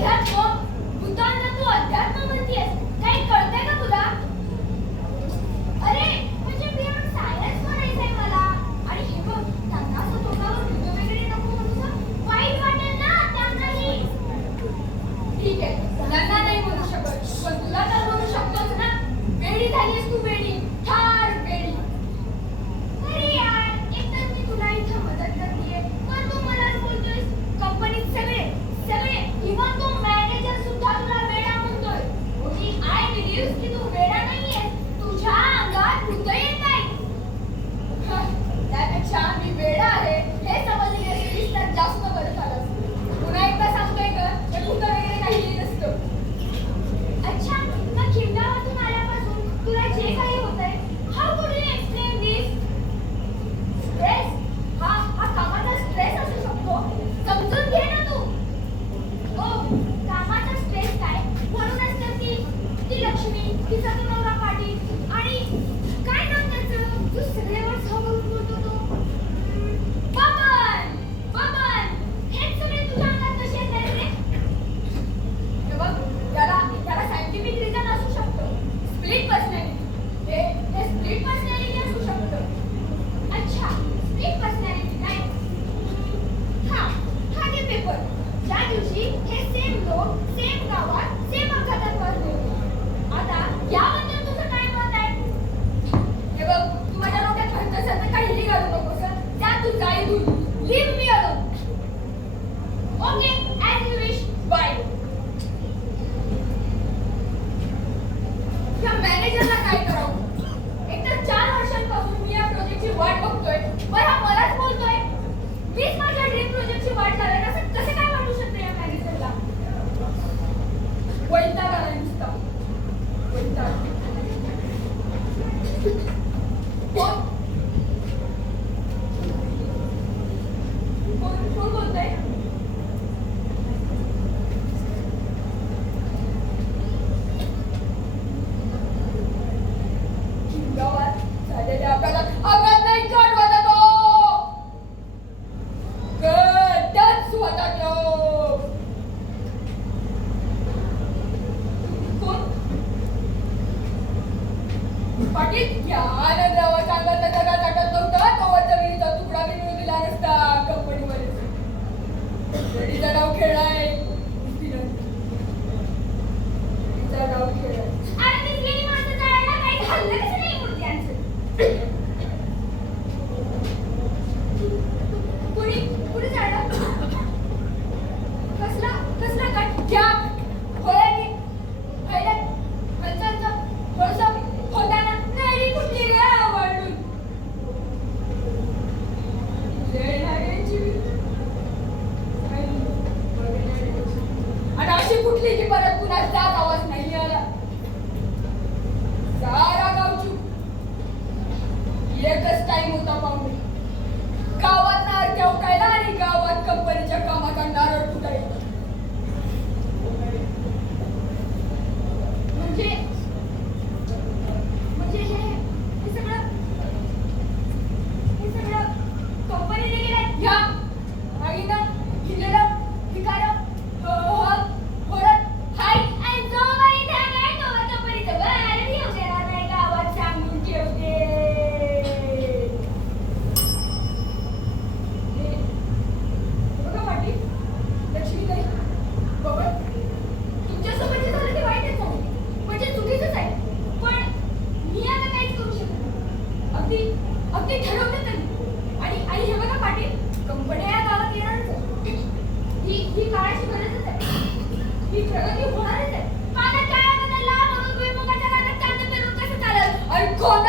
अध्यात्म भूतांना तू अध्यात्म म्हणतेस काही कळतंय का तुला? अरे म्हणजे बियॉन्ड सायन्स म्हणायचंय मला. आणि हे बघ त्यांना असं तोंडावर भूत वगैरे नको म्हणून वाईट वाटेल ना त्यांनाही. ठीक आहे त्यांना नाही म्हणू शकत पण तुला तर म्हणू शकतोच ना. वेडी झालीस तू वेडी फार वेडी. अरे यार एकतर मी तुला इथं मदत करतेय पण तू मलाच बोलतोयस. कंपनीत सगळे इव्हन तो मॅनेजर सुद्धा तुला वेडा म्हणतोय. ओनली आय बिलीव्ह की तू वेडा नाहीयेस. तुझ्या अंगात भूत येत नाही. त्यापेक्षा मी वेडा आहे हे समजले असतीस तर जास्त बरं झालं असतं. पुन्हा एकदा सांगतोय का हे भूत वगैरे काही नसतं. अच्छा मग खिंडावातून आल्यापासून तुला जे काही होतंय हाऊ कुड यू एक्सप्लेन दिस? स्ट्रेस हा कामाचा स्ट्रेस असू शकतो. समजून घे ना तू. ओ कामाचा स्ट्रेस काय म्हणूनच तर ती लक्ष्मी तिचा तो नवरा पाटील आणि काय नाव त्याचं तू सगळ्यावर सावरून बोलतो तो बबन हेच सगळे तुझ्या अंगात कसे येतात रे? हे बघ त्याला सायंटिफिक रिझन असू शकतो. स्प्लिट पर्सनॅलिटी हे स्प्लिट पर्सनॅलिटी असू शकतं. अच्छा स्प्लिट पर्सनॅलिटी काय? हा घे पेपर. ज्या दिवशी हे सेम लोक सेम गावात सेम अपघातात वारले. आता याबद्दल तुझं काय मत आहे? हे बघ तू माझ्या डोक्यात भरतसारखं काहीही घालू नकोस. त्या तू जा इथून. Leave me alone. Okay as you wish. Bye. या मॅनेजरला काय करावं? एकतर 4 वर्षांपासून मी या प्रोजेक्टची वाट बघतोय पण हा मलाच बोलतोय. मीच माझ्या ड्रीम प्रोजेक्टची वाट लावेन असं कसं काय वाटू शकतं या मॅनेजरला? वैताग आलाय नुसता वैताग. कोण बोलतोय? गावात झालेल्या अपघात नाही गट होता तो. गटच होता तो. कोण? पाटील या आनंदरावा सांगत जगात आटत नव्हता तोवर जमिनीचा तुकडा बी मिळू दिला नसता कंपनीमध्ये. रेडीचा डाव खेळलाय. डाव खेळलाय. अरे दिसलेली माणसं जायला काही घाललं कसं नाही मूर्त्यांचं? कुणी जायला? कसला गट? घ्या होळ्याने हलचालचा थोडसा होताना नाही कुठली रे आवडून आणि अशी कुठली की परत पुन्हा जात आवाज नाही आला. सारा गाव चूप. एकच टाइम होता पाहुणे. गावात नारळ उठायला आणि गावात कंपनीच्या कामाचा नारळ फुटायला. म्हणजे हे सगळं कंपनीने केलंय. ह्या आईनं हिलेलं भिकायला होरत हाय आणि जो बाई ध्यान आहे तो कंपनीचं बरं ठेव देणार नाही गावात सांगून ठेवते. बघा पाटील लक्ष्मीताई बघा तुमच्यासोबत जे झालं ते वाईटच झालं म्हणजे चुकीचंच आहे. पण मी आता काहीच करू शकत नाही. अगदी ठरवलं तरी. आणि हे बघा पाटील कंपन्या या गावात येणारच आहे. ही काळाची गरजच आहे. ही प्रगती होणारच आहे. कानात काळा बदलला म्हणून भुईमुगाच्या रानात कांदा पेरून कसं चालेल? आणि कोण